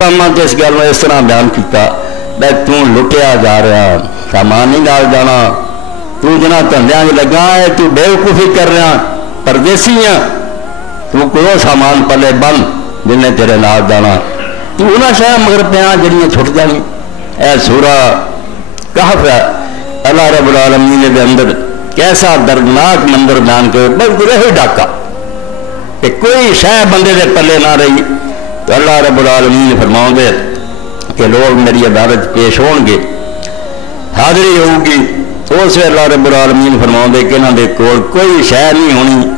اس گل میں اس طرح بیان کیتا بے تو لٹیا جا رہا سامان نہیں لال جانا تو جنا دھندیاں لگا ہے تو بیوقوفی کر رہا پردیسی ہیں تو کوئی سامان پلے بن جن نے تیرے نال جانا تو انہاں شاہ مگر پیاں جڑیاں چھٹ جانی اے سورہ کہف ہے اللہ رب العالمین دے اندر کیسا دردناک منظر بیان کرے بس رہے ڈاکا کہ کوئی شاہ بندے دے پلے نہ رہی تو اللہ رب العالمین فرماؤں گے کہ لوگ میری عدالت پیش ہون گے حاضری ہوگی تو اس سے اللہ رب العالمین فرماؤں گے کہ انہوں نے کوئی شے نہیں ہونی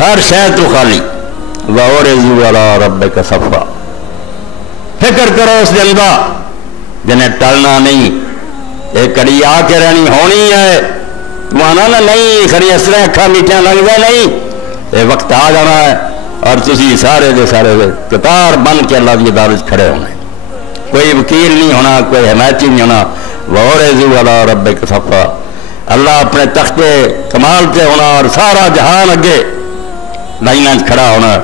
ہر شے تو خالی وَعُرِضُوا عَلَىٰ رَبِّكَ صَفًّا فکر کرو اس دن دا جنہیں ٹلنا نہیں ایک کڑی آ کے رہنی ہونی ہے مانا نا نہیں خری اس طرح اکھا میٹھیاں لگ جائے نہیں یہ وقت آ جانا ہے اور تسی سارے دے سارے قطار بن کے اللہ کی عدالت کھڑے ہونا ہے کوئی وکیل نہیں ہونا کوئی حمایتی نہیں ہونا وَعُرِضُوا عَلَىٰ رَبِّكَ صَفًّا اللہ اپنے تخت کمال پہ ہونا اور سارا جہان اگے لائناں کھڑا ہونا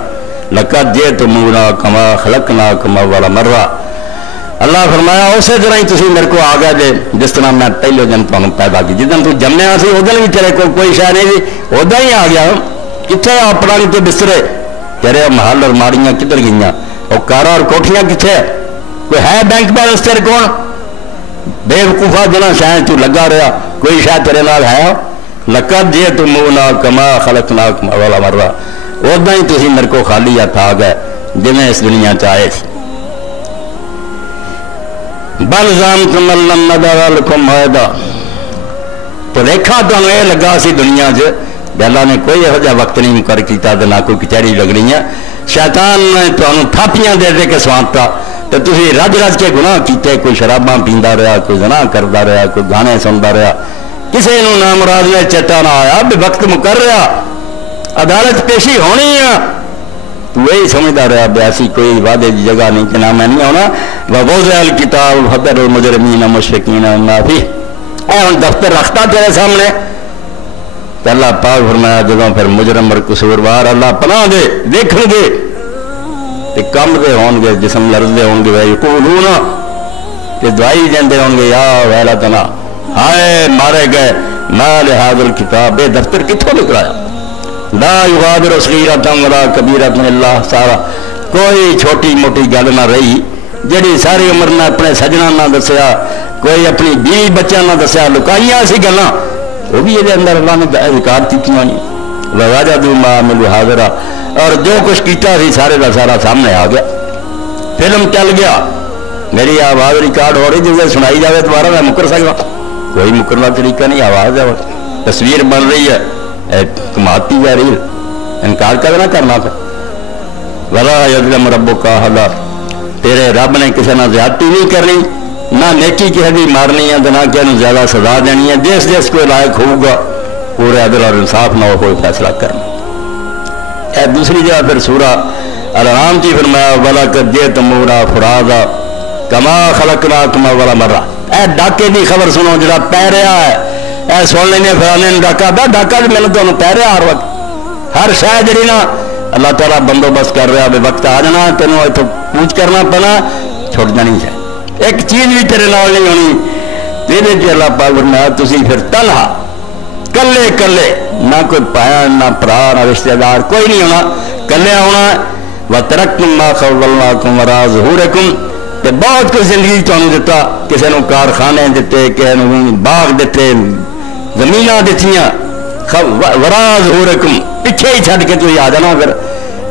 لَقَدْ جِئْتُمُونَا كَمَا خَلَقْنَاكُمْ أَوَّلَ مَرَّةٍ اللہ فرمایا اسی طرح ہی تسی میرے کو آ گئے جس طرح میں پہلے دن تمہیں پیدا کی جس دن تو جمیا سی ادھر بھی تیرے کو کوئی شے نہیں تھی ادھر ہی آ گیا کتنے آ پرانی تے بسترے تیرے محل اور ماڑیاں کدھر گئیاں اور کارا اور کوٹھیاں کتنے کوئی ہے بینک بیلنس تیرے کون بے وقوفا جنا شاید تو لگا رہا کوئی شاید تیرے نال ہے لَقَدْ جِئْتُمُونَا كَمَا خَلَقْنَاكُمْ أَوَّلَ مَرَّةٍ ادھر ہی تسی میرے کو خالی ہاتھ آ گئے جنہیں اس دنیا چاہے تھی بل زعمتم ان لن نجعل لكم موعدا تو دیکھا تو یہ لگا سی دنیا چ اللہ نے کوئی یہو جہا وقت نہیں مقرر کیتا نہ کوئی کچہری لگنی ہے شیطان نے تمہیں تھاپیاں دے دے کے سوانتا تو تسی رج رج کے گناہ کیتے کوئی شراباں پیندا رہا کوئی زنا کردا رہا کوئی گانے سندا رہا کسی نو نامراد نے چٹا نہ آیا بھی وقت مقرر عدالت پیشی ہونی ہے تو وہی سمجھدا رہا بے ایسی کوئی وعدے کی جگہ نہیں کہ نہ میں نہیں ہونا وَوَضَعَ الْكِتَابَ فَتَرَى الْمُجْرِمِينَ مُشْفِقِينَ مِمَّا فِيهِ اے ان دفتر رکھتا تیرے سامنے تو اللہ پاک فرمایا جدوں پھر مجرم اور قصوروار اللہ پناہ دے دیکھن گے تے کم دے ہون گے جسم لرزدے ہون گے وَيَقُولُونَ کہ دعائی جاندے ہون گے یا ویلتنا ہائے مارے گئے ما لِهَذَا الْكِتَابِ اے دفتر کتھوں نکلایا لا یغادر صغیرۃ ولا کبیرۃ الا احصاها کوئی چھوٹی موٹی گل نہ رہی جڑی ساری عمر نے اپنے سجنا نہ دسیا کوئی اپنی بیوی بچہ نہ دسیا لکائیاں سی گلاں وہ بھی یہ اندر اللہ نے ریکارڈ کیتیاں ووجدوا ما عملوا حاضرا اور جو کچھ کیتا سی سارے دا سارا سامنے آ گیا فلم چل گیا میری آواز ریکارڈ ہو رہی جسے سنائی جاوے دوبارہ میں مکر سکتا کوئی مکرنا طریقہ نہیں آواز ہے تصویر بن رہی ہے کماتی جا رہی انکار کرنا کرنا تھا وَلَا يَظْلِمُ رَبُّكَ أَحَدًا تیرے رب نے کسی نہ زیادتی نہیں کرنی نہ نیکی کی حدی مارنی ہے نہ کہ انہوں زیادہ سزا دینی ہے جس جس کوئی لائق ہوگا پورے عدل اور انصاف نہ ہو کوئی فیصلہ کرنا اے دوسری جگہ پھر سورہ الانعام کی فرمایا وَلَقَدْ جِئْتُمُونَا فُرَادًا كَمَا خَلَقْنَاكُمْ أَوَّلَ مَرَّةٍ اے ڈاکے دی خبر سنو جڑا پہ رہا ہے اے سن لینے فرانے ڈاکہ دا ڈاکہ بھی ملتا انہوں پہ رہا ہر وقت ہر شاہ جڑی نا اللہ تعالیٰ بندوبست کر رہا بے وقت آ جانا تینوں اتو پوچھ کرنا پنا چھوڑ جانی چاہے ایک چیز بھی تیرے نال نہیں ہونی تیرے جی اللہ پاک فرمایا تسی پھر تنہا کلے کلے نہ کوئی پایان نہ پرا نہ رشتہ دار کوئی نہیں ہونا کلے ہونا وَتَرَكْتُمْ مَا خَوَّلْنَاكُمْ وَرَاءَ ظُهُورِكُمْ کہ بہت کچھ زندگی تمہیں دیتا کسی نے کارخانے دیتے کسی نے باغ دیتے زمیناں دیتیاں وَرَاءَ ظُهُورِكُمْ پیچھے ہی چھڑ کے تو آ جانا پھر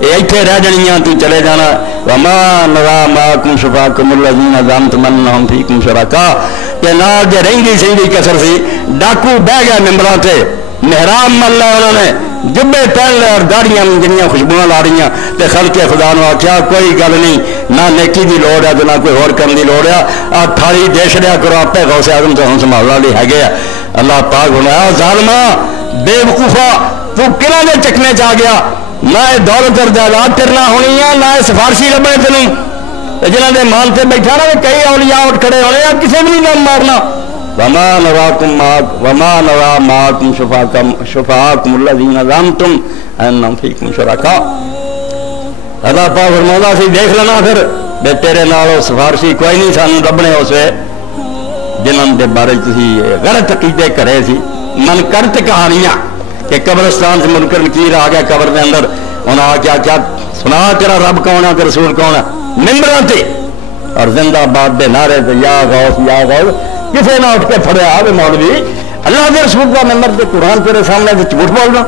ایتھے رہ جانیاں تو چلے جانا وَمَا نَرَىٰ مَعَكُمْ شُفَعَاءَكُمُ الَّذِينَ زَعَمْتُمْ أَنَّهُمْ فِيكُمْ شُرَكَاءُ کہ نال جے رہندی سہندی کسر سی ڈاکو بہ گئے ممبراں تے محراب مل لے انہوں نے جبے پہن لے اور داڑیاں جنیاں خوشبوئیں لا رہی ہیں تے خلق خدا نے آخیا کوئی گل نہیں نہ نیکی دی لوڑ ہے نہ کوئی اور کرنے دی لوڑ ہے آ تھالی دے چھڑیا کرو آپ غوث اعظم سے ہن سنبھالنا لے ہے گیا اللہ پاک فرمایا ظالما بے وقوفا تو کنا دے چکنے چ آ گیا نہ دولت اور جائیداد تیرنا ہونی ہے نہ سفارشی لبے تینوں جنہاں دے مان تے بیٹھا نا کئی اولیاء اٹھ کھڑے ہونے یا کسی بھی نہیں مارنا وَمَا نَرَىٰ مَعَكُمْ شُفَعَاءَكُمُ الَّذِينَ زَعَمْتُمْ أَنَّهُمْ فِيكُمْ شُرَكَاءُ اللہ پاک فرماتا سی دیکھ لینا پھر بے تیرے نال سفارشی کوئی نہیں سانو لبنے اس وے جنہاں دے بارے تسی غلط عقیدے کرے سی من کرت کہانیاں کہ قبرستان سے منکر نکیر آ گیا قبر دے اندر انہاں آ کیا سنا تیرا رب کون ہے تے رسول کون ہے ممبراں تے اور زندہ باد دے نعرے تے یا غوث کسے نہ اٹھ کے پھڑیا آوے مولوی اللہ دے رسول کا ممبر تے قرآن تیرے سامنے تے جھوٹ بولنا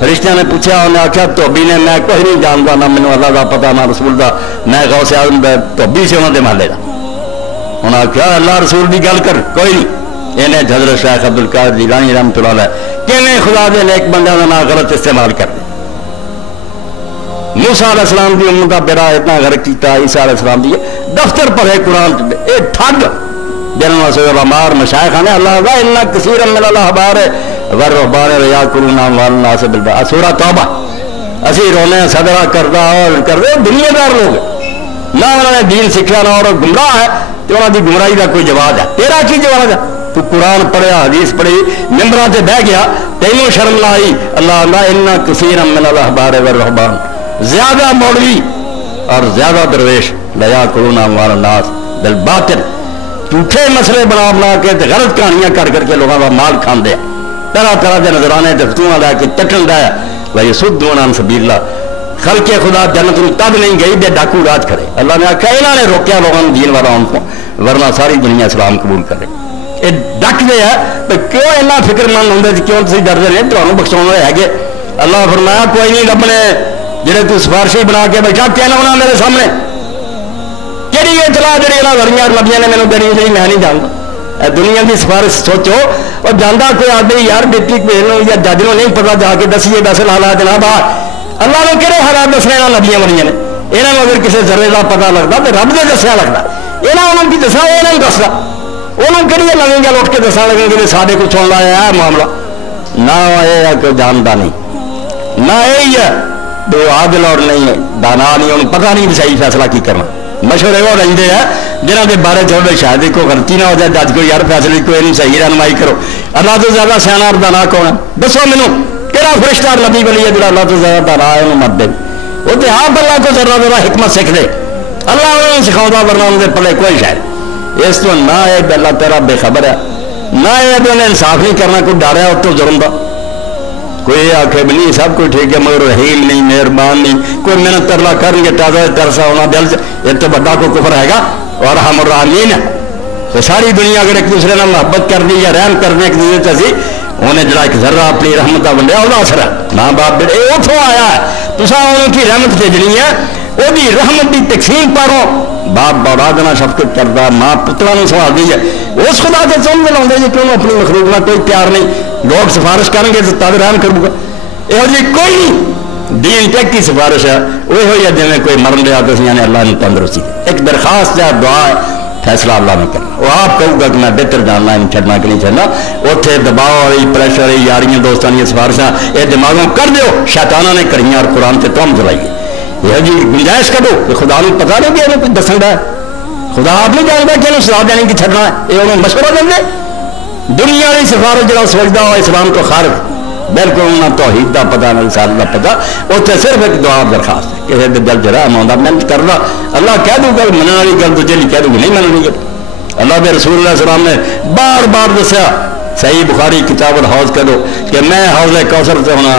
فرشتیاں نے پوچھا انہیں آخیا توبی نے میں کوئی نہیں جانتا نہ مینوں اللہ دا پتہ نہ رسول دا میں غوث اعظم دا توبی سے انہوں دے محلے دا انہیں آخیا اللہ رسول دی گل کر کوئی نہیں انہیں حضرت شیخ عبدالقادر جیلانی رحمۃ اللہ علیہ کیویں خدا دے نیک بندیاں دا نام غلط استعمال کر دے موسیٰ علیہ السلام دی امت دا بیڑا اتنا غرق کیتا عیسیٰ علیہ السلام دی دفتر پڑھے قرآن اے ٹھگ جنہوں نے سوال مار مشایخ نے اللہ دا انہا کثیر من الاحبار والرہبان یاکلون اموال الناس بالباطل سورہ توبہ اسی رونے صدرہ کردہ اور کردے دنیا دار لوگ نہ انہوں نے دین سکھا نہ اور گمراہ ہے تو انہوں دی گمراہی کا کوئی جواب ہے تیرا کی جواب ہے تو قرآن پڑھیا حدیث پڑھی ممبران سے بہ گیا تینوں شرم نہ آئی اللہ لا انہا کثیر من الاحبار والرہبان زیادہ مولوی اور زیادہ درویش لیاکلون اموال الناس بالباطل جھوٹے مسئلے بنا کے غلط کہانیاں کر کے لوگوں کا مال کھان دیا طرح طرح کے نظرانے دفتوں لے کے چٹن دیا بھائی سدون عن سبیل اللہ خلق خدا جنت تب نہیں گئی دے ڈاکو راج کرے اللہ نے آخیا انہوں نے روکیا لوگوں نے دین والا ان کو ورنہ ساری دنیا اسلام قبول کرے یہ ڈکتے ہیں تو کیوں اتنا فکر مند ہوں کیوں تھی ڈرتے ہیں تمہیں بخشاؤ ہے کہ اللہ فرمایا کوئی نہیں لبنے جڑے تو سفارشی بنا کے بیٹھا کہنا ہونا میرے سامنے کہڑی یہ چلا جی لڑیاں لبیاں نے میرے دینی چاہیے میں نہیں جانتا دنیا کی سفارش سوچو اور جانا کوئی آدمی یار ڈپٹی یا جج نو نہیں پتا جا کے دسیے دس لالا جناب اللہ نے کہڑے حالات دسنے یہاں لبیاں بڑیاں نے یہاں اگر کسی ذرے کا پتا لگتا تو رب نے دسیا لگتا یہاں کی دسا یہ دستا انہوں کہڑی لگیں گے اٹھ کے دسا لگیں گے سارے کچھ سن لایا ہے معاملہ نہ یہ کوئی جانتا نہیں نہ یہی ہے دو عادل اور نہیں ہے دانا نہیں انہوں پتا نہیں صحیح فیصلہ کی کرنا مشورے وہ رہتے ہیں جنہوں کے بارے تھوڑے شاید کوئی غلطی نہ ہو جائے جج کو یار فیصلے کوئی نہیں صحیح رہنمائی کرو اللہ تو زیادہ سیاح اور دانا کون ہے دسو مینو کہڑا فرشتہ نبی ولی ہے جو اللہ تو زیادہ دانا ہے انہوں مت دے وہ تو آپ اللہ کو ذرا ذرا حکمت سیکھ دے اللہ انہوں سکھاؤں ورنہ ان کے پلے کوئی شاید اس تو نہ ہے کہ اللہ تیرا بے خبر ہے نہ یہ کہ انہیں انصاف نہیں کرنا کوئی ڈر ہے اس تو ظلم کا کوئی آخے بھی نہیں سب کوئی ٹھیک ہے مگر رحیم نہیں مہربان نہیں کوئی محنت ترلا کریں گے تازہ ترسا ہونا دل یہ تو بڑا کو کفر ہے گا اور ہم الرحمین ہے تو ساری دنیا اگر ایک دوسرے نے محبت کر دی یا رحم کرنے ایک دوسرے سے انہیں جڑا ایک ذرہ اپنی رحمت کا بنیا وہ اثر ہے ماں باپ بیٹے یہ اتوں آیا ہے تو ان کی رحمت بھیجنی ہے وہ رحمت کی تقسیم پارو باپ بولاد نہ شفقت کرتا ماں پترا سوال دی ہے اس خدا کے سمجھ میں لاؤں کہ کیوں اپنی مخلوق میں کوئی پیار نہیں لوگ سفارش کریں گے تو تب رحم کروں گا یہ جی کوئی نہیں دین ٹیک کی سفارش ہے وہ ہوئی ہے جی کوئی مرن دیا تو نے اللہ نے تندرستی ایک درخواست ہے دعا ہے فیصلہ اللہ نے کرنا وہ آپ کہوں گا کہ میں بہتر جاننا ہے چھڑنا کہ نہیں چھڑنا اتنے دباؤ والی پریشر والی یاریاں دوستان سفارشاں یہ دماغوں کر دیو شیطانہ نے کریاں اور قرآن سے تم چلائیے یہ جی گنجائش کرو کہ خدا نے پتا نہیں کہ انہیں کچھ دسن ہے خدا آپ نہیں جانتا کہ انہوں سزا دینے کی چھڑنا ہے یہ انہوں مشورہ دیں گے دنیا والی سفارش جڑا سوچتا ہو اسلام تو خارج بالکل انہیں توحید کا پتا نہ رسالت کا پتا اتنے صرف ایک دعا درخواست ہے کسی دل جرم آتا محنت کرنا اللہ کہہ دوں گا منع والی گل دوجے نہیں کہہ دوں گی نہیں مننی گل اللہ کے رسول اللہ السلام نے بار بار دسیا صحیح بخاری کتاب الحوض کرو کہ میں حوض کوثر سے ہونا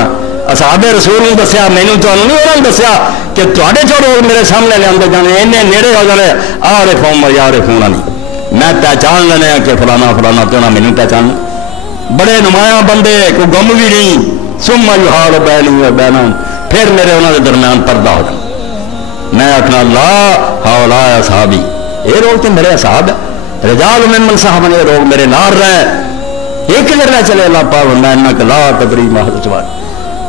اصحاب رسول نے دسیا مینوں تمہیں نہیں انہوں نے دسیا کہ تے جو لوگ میرے سامنے لے جانے اینے نیڑے ہو جانے عارفون یارفون نہیں میں پہچان لینا کہ فلانا فلانا تو انہیں مینوں پہچان بڑے نمایاں بندے کوئی گم بھی نہیں سم یحال بینی و بینہم پھر میرے انہوں کے درمیان پردہ ہو جانا میں آخنا لا ہؤلاء اصحابی یہ لوگ تو میرے اصحاب ہے رجال ممن صحابہ یہ لوگ میرے نار رہے یہ کدھر نہ چلے اللہ پاک میں انک لا تدری ما حدث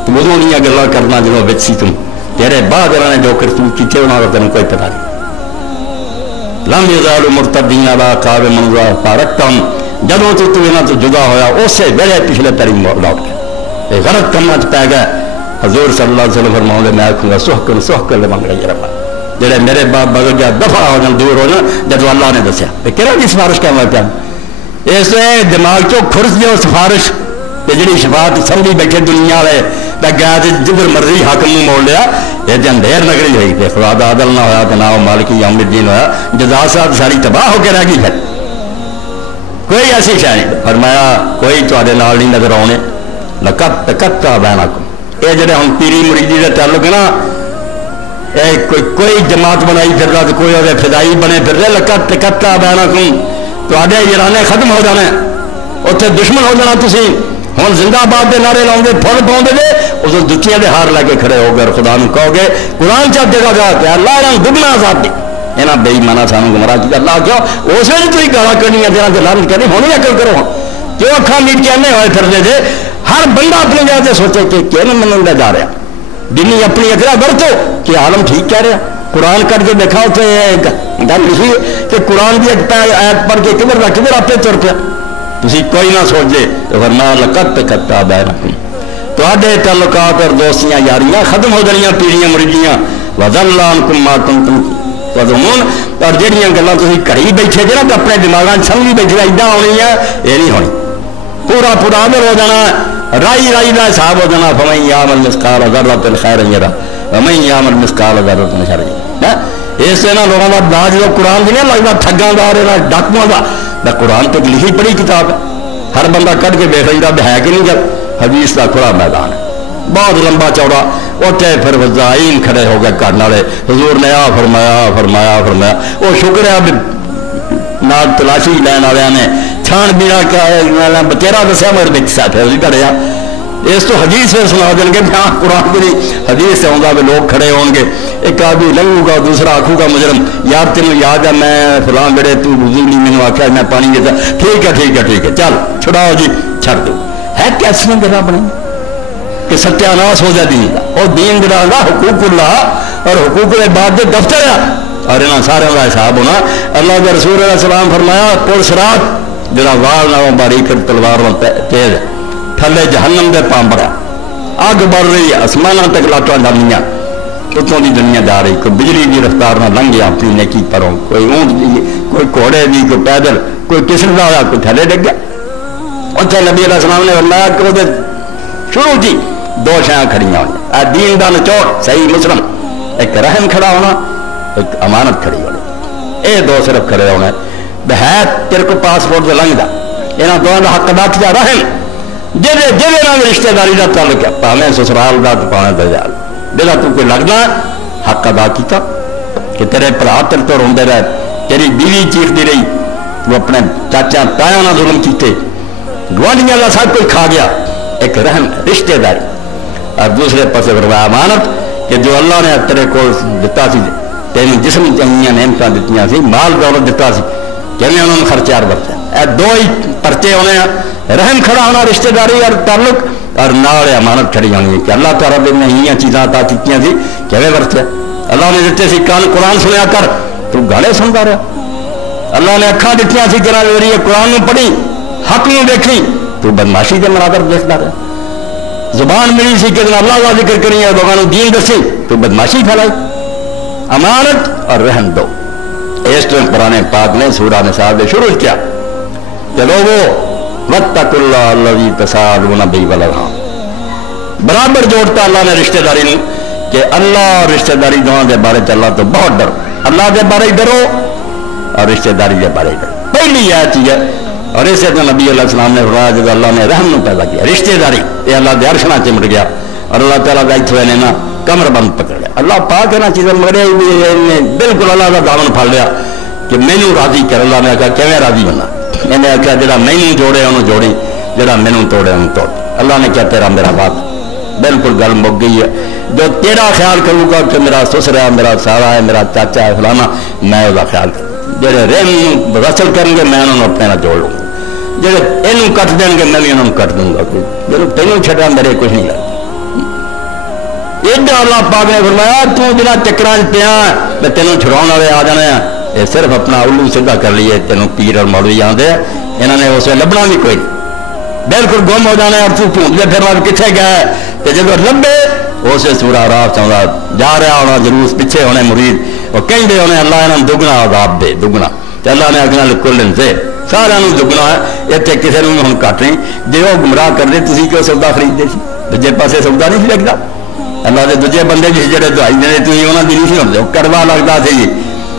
تو وہ نہیں گلا کرنا جنہوں بچ سی تم تیرے بعد انہوں نے جو کرتوت کی انہوں کا تمہیں کوئی پتا نہیں لم یزالوا مرتدین علی اعقابہم فارقتہم جدوں تو انہوں تو جدا ہویا اسے ویلے پچھلے ترین لوٹ گئے غلط کرنا پی گیا حضور صلی اللہ علیہ وسلم فرماؤں گے میں آخوں گا سحقن سحقن لمن غیر اللہ جڑے میرے باپ بغیر گیا دفع ہو جان دور ہو جان جدو اللہ نے دسیا کہنا کی سفارش کرنا پیا اس لیے دماغ چو کھرس دیو سفارش جی شفاعت سمجھی بیٹھے دنیا والے میں گیا جدھر مرضی حاکم موڑ لیا یہ اندھیر نگری ہوئی تے خدا دا عدل نہ ہویا تو نہ مالکی یوم الدین ہویا، جزا صاحب ساری تباہ ہو کے رہ گئی ہے، کوئی ایسی شے نہیں۔ فرمایا کوئی تواڈے نال نہیں نظر آنے، لقد تقطع بینکم، یہ جڑے ہن پیری مریدی دا تعلق ہے نا، کوئی جماعت بنائی پھر رہا تو کوئی اور فدائی بنے پھر رہے، لقد تقطع بینکم، تواڈے یارانے ختم ہو جانے، اتنے دشمن ہو جانا تسی۔ ہوں زندہ باد کے نعرے لاؤ گے، پھل پاؤں گے، اس جتیاں دے ہار لے کے کھڑے ہو گئے، خدا نو کہو گے قرآن چاہتے گا جا کے اللہ انہوں دگنا عذاب دے، یہاں بے ایمانا سانو گمراہ کیا۔ اللہ کیوں اس ویلے تھی گالا کرنی ہے، تیرا لانت کرنی، ہونی عقل کرو، کیوں اکھاں میٹ کے انے ہوئے پھرتے تھے۔ ہر بندہ اپنی جگہ سے سوچے کہ کیوں منگا جا رہا، دینی اپنی اقرا برتو کہ عالم ٹھیک کہہ رہا۔ قرآن کر کے دیکھا اتنے گل لکھی کہ قرآن کی ایک آیت پڑھ کے کدھر کا کدھر آپ تر پیا، تھی کوئی نہ سوچے تو ورنہ لقد تقطع بینکم، تواڈے تعلقات اور دوستیاں یاریاں ختم ہو جانیاں، پیڑیاں مریدیاں، وضل عنکم ما کنتم تظنون، اور جہاں گلاں تسی گھڑی بیٹھے جے نا تو اپنے دماغاں سمجھی بیٹھے ایڈا ہونی ہے، یہ نہیں ہونی، پورا پورا عمل ہو جانا، رائی رائی کا حساب ہو جانا۔ فمن یعمل مثقال ذرۃ خیرا یرہ ومن یعمل مثقال ذرۃ شرا یرہ۔ اس سے نا لوگوں کا داج جو قرآن کی نہیں لگتا، ٹھگاں دا رہا ڈاکواں دا قرآن تو لکھی پڑھی کتاب ہے، ہر بندہ کٹ کے دیکھ لیتا ہے کہ نہیں، جب حدیث کا کھلا میدان ہے بہت لمبا چوڑا، اتنے پھر وزائین کھڑے ہو گئے گھر والے، حضور نے آ فرمایا فرمایا فرمایا، وہ شکر ہے نال تلاشی لین والے نے چھان بینا بتیرا دسیا مگر بچ ساتھ کھڑے آ، اس تو حدیث سے سنا دیں گے، ہاں قرآن کی حدیث سے آؤں گا بھی لوگ کھڑے ہون گے، ایک آدمی لنگو گا دوسرا آنکھوں کا مجرم، یار تینوں یاد ہے میں فلاں بڑے تو وضو نہیں مینوں آخیا میں پانی دیتا، ٹھیک ہے ٹھیک ہے ٹھیک ہے چل چھڑاؤ جی چھڑ دو۔ ہے کیسے جگہ بنی کہ ستیہ ناس ہو جائے دین کا، اور دین جڑا گا حقوق اللہ اور حقوق العباد دے دفتر ہے، اور انہاں سارے کا حساب ہونا۔ اللہ کے رسول علیہ السلام فرمایا پل صراط جڑا وال نہ باریک تلوار تیز تھلے جہنم دے پامبڑا، اگ بڑھ رہی ہے، آسمانوں تک لاٹاں ڈالیاں، اتوں کی دنیا جا رہی، کوئی بجلی کی رفتار نہ لنگیا اپنی نیکی پروں، کوئی اونٹ دی، کوئی گھوڑے دی، کوئی پیدل، کوئی کسر کا ہوا، کوئی تھلے ڈگ گیا۔ اتنے نبی علیہ السلام نے فرمایا کہ وہ شروع کی دو شیاں کھڑیاں ہوئی، دین دا نچوڑ صحیح مسلم، ایک رحم کھڑا ہونا، ایک امانت کھڑی ہونی، یہ دو صرف کھڑے ہونا ہے تیرے کو پاسپورٹ سے لنگتا، یہاں دونوں کا حق ادا کیا رحم، جہاں رشتہ داری کا تعلق ہے، پاویں سسرال کا تو پاویں دجال، جہاں تو کوئی لگنا حق ادا کیتا کہ تیرے بھرا تیرے تو روندے رہے، تیری بیوی چیختی رہی، وہ اپنے چاچا تایا نہ ظلم کیتے، گوانڈیاں کا سب کچھ کھا گیا، ایک رحم رشتہ داری، اور دوسرے پاسے فرمایا امانت کہ جو اللہ نے تیرے کو دتا سی، تینوں جسم چنگیاں نعمتاں دتیاں سی، مال دولت دتا سی، کیویں انہوں نے خرچار برتے، اے دو ہی پرچے ہونے ہیں، رحم کھڑا ہونا رشتہ داری اور تعلق، اور نال امانت کھڑی ہونی ہے کہ اللہ تعالیٰ نے یہ چیزاں عطا کیتیاں سی کیویں برتیا۔ اللہ نے دیتے سی کان قرآن سنیا کر، تو گانے سنتا رہا، اللہ نے اکھاں دتیاں سی کرا میری قرآن نو پڑھی، حق نو دیکھی، تو بدماشی کے مناظر دیکھتا رہا، زبان ملی سی کہ اللہ کا ذکر کری اور لوگوں دین دسی، تو بدماشی پھیلائی۔ امانت اور رحم دو، اس طرح قرآن پاک نے سورہ نساء سے شروع کیا کہ لوگوں واتقوا اللہ الذی تساءلون بہ والارحام، برابر جوڑتا اللہ نے رشتہ داری نے کہ اللہ اور رشتہ داری دونوں کے بارے اللہ تو بہت ڈرو، اللہ کے بارے ڈرو اور رشتہ داری کے بارے ڈرو، پہلی یہ چیز ہے۔ اور اسے تو نبی علیہ السلام نے فرمایا جب اللہ نے رحم نو پیدا کیا، رشتہ داری یہ اللہ دے عرش نہ چمٹ گیا، اور اللہ تعالیٰ کا اتنے نے نا کمر بند پکڑ لیا، اللہ پاک ہے نا چیزیں مگرے بالکل اللہ کا دامن پھڑ لیا کہ مینو راضی کر۔ اللہ نے کہا کیویں راضی بننا، میں نے آخیا جہاں مینو جوڑے انہوں جوڑی، جہاں مینو توڑے انہوں توڑ۔ اللہ نے کیا تیرا میرا بات بالکل گل مک گئی ہے، جو تیرا خیال کروں گا کہ میرا سسر ہے، میرا سارا ہے، میرا چاچا ہے فلانا، میں وہ خیال کروں، جہے رحم رسل کریں گے میں انہوں نے اپنے جوڑ لوں گا، جہے یہ کٹ دیں گے میں بھی انہوں کٹ دوں گا، جب تینوں چھٹا میرے کچھ نہیں لگتا۔ ایڈا اللہ پاک نے فرمایا تو جنہ چکراں پیا میں تینوں چھڑاؤ والے آ جانے ہیں، یہ صرف اپنا الو سیدھا کر لیے، تینوں پیر اور مولوی آتے ہیں، انہوں نے اسے لبنا بھی کوئی بالکل گم ہو جانے، اور تو پھونکتے پھر آپ کتنے گئے، تو جب لبے اسے سورا راہ چاہتا جا رہا ہونا، جلوس پیچھے ہونے مرید، وہ کہیں دے ہونے اللہ انہوں دگنا عذاب دے دگنا، تو اللہ نے آخنا لکل سے سارا دگنا ہے، اتنے کسی نے ہوں کٹ نہیں، جی وہ گمراہ کر دے تھی کیوں سودا خریدتے سی، دجے پاسے سودا نہیں لگتا، اللہ کے دوجے بندے جس جڑے دہائی دے تھی انہوں کی نہیں سی ہوتے کڑوا لگتا سی جی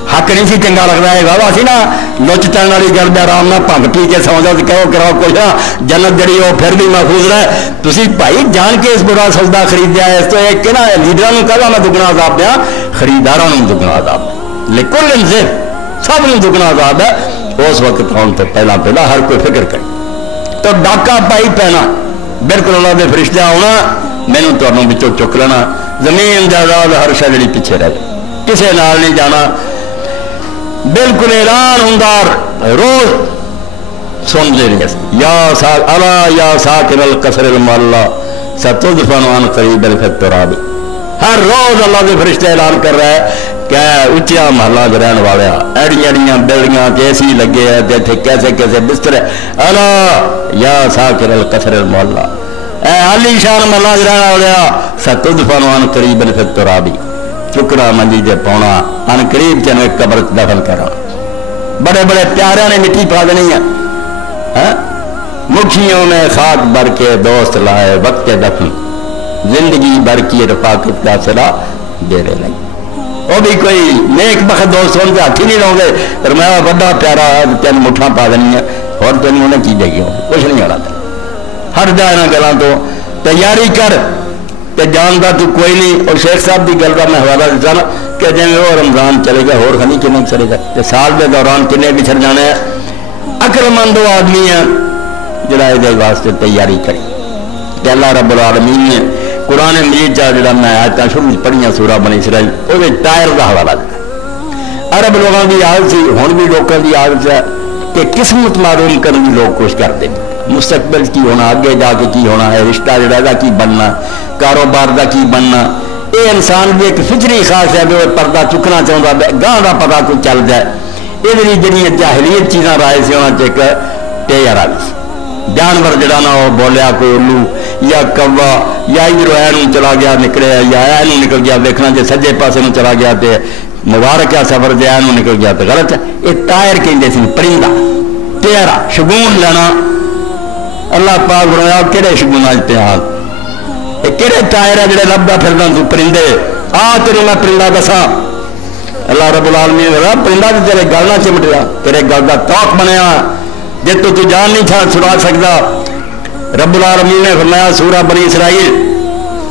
حق نہیں سی چنگا لگتا ہے واہ سی نا لچ چڑھنے والی گل بے آرام نہ پگ پی کے سو جاؤ کہو کراؤ کچھ نہ جنت جڑی وہ پھر بھی محفوظ رہے تھی بھائی جان کے اس برا سودا خریدیا اس تو ایک نا لیڈروں کہا میں دگنا عذاب دیا خریداروں دگنا عذاب لیکن انصف سب نے دگنا عذاب ہے اس وقت آن تو پہلا ہر کوئی فکر کرے تو ڈاکہ پائی پینا بالکل اللہ کے فرشتے آنا مینو تمہوں بچوں چک لینا زمین جائیداد ہر شے جڑی پیچھے رہ جائے کسے نال نہیں جانا بالکل اعلان ہوں روز سن دے یا الا یا ساکن القصر المعلا ستدفن عن قریب التراب ہر روز اللہ کے فرشتے اعلان کر رہا ہے کہ اچیا محلہ رہن والے ایڑیاں ایڑیاں بلڈنگاں اے سی لگے ہیں کیسے کیسے بستر الا یا ساکن القصر المعلا اے علی شان محلہ رہن والے ستدفن عن قریب التراب چکنا منجی دے پونا ان قریب چنو ایک قبر دفن کرا بڑے بڑے پیاروں نے مٹی پا دینی ہے مٹھیوں میں خاک بھر کے دوست لائے وقت دفن زندگی بھر کی رفاقت کا صلا دیرے لگی وہ بھی کوئی نیک بخت دوست ہونے سے ہاتھی نہیں لوں گے پر میں بڑا پیارا تین مٹھا پا دینی ہے اور تین انہیں چیزیں کی ہوں کچھ نہیں ہونا تھا ہر جائے نہ گلاں تو تیاری کر کہ جانتا تو کوئی نہیں اور شیخ صاحب کی گل کا میں حوالہ دیتا نا کہ جی وہ رمضان چلے گا اور خنی کنے چلے گا سال کے دوران کنے بچھڑ جانے ہیں عقل مند وہ آدمی ہے جڑا یہ واسطے تیاری کرے کہ اللہ رب العالمین نے قرآن مجید چاہ جڑا میں آیتاں شروع پڑھیاں سورہ بنی اسرائیل وہ ٹائر کا حوالہ دیتا عرب لوگوں کی عادت سی ہوں بھی لوگوں کی عادت ہے کہ قسمت معلوم کرنے کی لوگ کوشش کرتے ہیں مستقبل کی ہونا آگے جا کے کی ہونا ہے رشتہ جڑا دا کی بننا کاروبار دا کی بننا یہ انسان بھی ایک فطری خاص ہے وہ پردہ چکنا چاہتا ہے گاہ کا پتا کوئی چل جائے یہ جڑی جاہلیت چیزاں رائے سے ہونا چاہیے ٹیر آ گئی جانور جڑا نا وہ بولیا کوئی الو یا کوا یا ادھر اینو چلا گیا نکلے یا اینو نکل گیا دیکھنا جی سجے پاسے نو چلا گیا تے مبارک ہے سفر جی اینو نکل گیا تو غلط ہے یہ ٹائر کہیں سی پرندہ ٹیرا شگون لینا اللہ پاک بنایا کہڑے شگون اجتہاد کہڑے ٹائر ہے جڑے لبدا پھردا تو پرندے آ تیرے میں پرندہ دسا اللہ رب العالمین نے پرندہ تے تیرے گل نہ چمٹیا تیرے گل دا توق بنیا جے تو جان نہیں چھڑا سکدا رب العالمین نے فرمایا سورہ بنی اسرائیل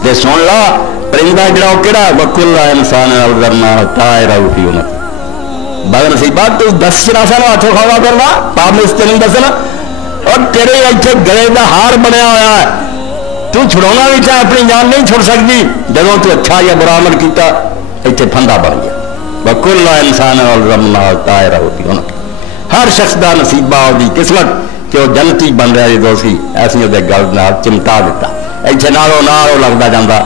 تے سن لا پرندہ جڑا کہڑا وکل انسان الذرنا طائر فی امت بد نصیبات تو 10 چراسا نو ہاتھوں کھاوا کرنا پاپ نے اس تین دسنا اور تیرے اتنے گلے کا ہار بنیا ہوا ہے تو چھڑونا بھی چاہے اپنی جان نہیں چھوڑ سکتی جب تو اچھا یا برا عمل کیتا اتنے پھندا بن گیا وکل انسان الزمنا طائر ہوتی ہونا ہر شخص کا نصیبہ ہوتی قسمت کہ وہ جنتی بن رہا ہے دوستی ایسی وہ گل نال چمٹا دیتا اتنے نالوں لگتا جاتا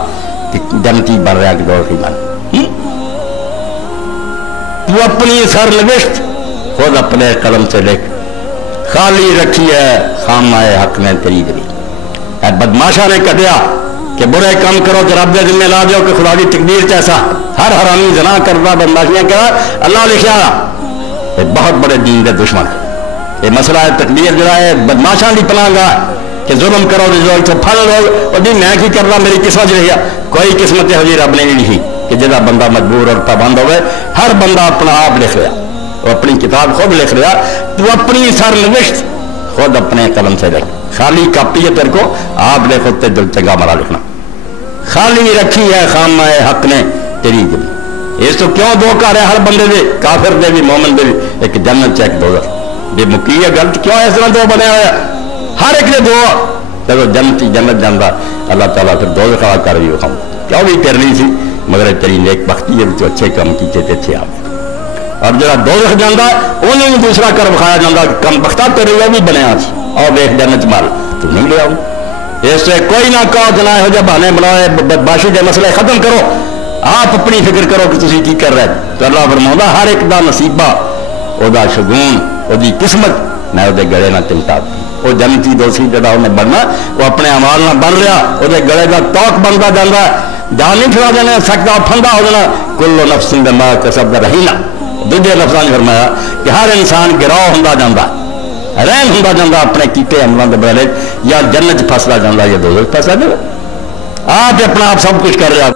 کہ جنتی بن رہا کہ دوستی بن تو اپنی سر نوشت خود اپنے قلم سے لکھ خالی رکھی ہے خامہ حق میں تیری دلی بدماشا نے کہا کہ برے کام کرو کہ رب دے ذمہ لا دیو کہ خدا کی تقدیر کیسا ہر حرامی زنا کرتا بدماشیاں کرا اللہ لکھا یہ بہت بڑے دین دے دشمن یہ مسئلہ ہے تقدیر جڑا ہے بدماشاں دی پناہ گاہ کہ ظلم کرو تو پھل لو اور جی میں کی کرنا میری قسمت رہی ہے کوئی قسمت ہے رب نے نہیں لکھی کہ جہاں بندہ مجبور اور پابند ہوئے ہر بندہ اپنا آپ لکھ رہا وہ اپنی کتاب خود لکھ رہا تو اپنی سر نوشت خود اپنے قلم سے لکھ خالی کاپی ہے تیرے کو آپ لکھو تے دل چنگا مرا لکھنا خالی رکھی ہے خامہ حق نے تیری دل اس تو کیوں دو کار ہے ہر بندے دے کافر دے بھی مومن دے بھی ایک جنت چیک دوزخ یہ مکی ہے غلط کیوں اس طرح دو بنے ہوئے ہر ایک نے دو جب جنتی جنت جانا اللہ تعالیٰ پھر دوزخ والا کر بھی وکھاؤں کیوں بھی کرنی سی مگر تیری نیک بختی ہے تو اچھے کام کیتے تے اچھے آپ اور جڑا دوزخ جانا انہیں بھی دوسرا کر بکھایا جاتا کم بختہ تیرے وہ بھی بنیا اور ویخ جنت مال تو نہیں لے آؤں اس سے کوئی نہ کہو جنا ہو جا بہانے بنائے بدماشی دے مسئلے ختم کرو آپ اپنی فکر کرو کہ تسی کی کر رہے تو اللہ فرماؤں ہر ایک دا نصیبہ او دا شگون او دی قسمت میں وہ گلے نہ چمٹا وہ جنتی دوسری جڑا انہیں بننا وہ اپنے عمال نہ بن رہا وہ گلے کا توق بنتا جانا جان نہیں چھڑا دینا سکتا پھندا ہو جانا کلو نفس بما کسبت رہینا دوجے لفظوں نے فرمایا کہ ہر انسان گروہ ہوندا جاندا رحم ہوندا جاندا اپنے کیتے عملاں دے بدلے یا جنت پھسدا جاندا یا دوزخ پھسدا جاندا آپ اپنا آپ سب کچھ کر رہا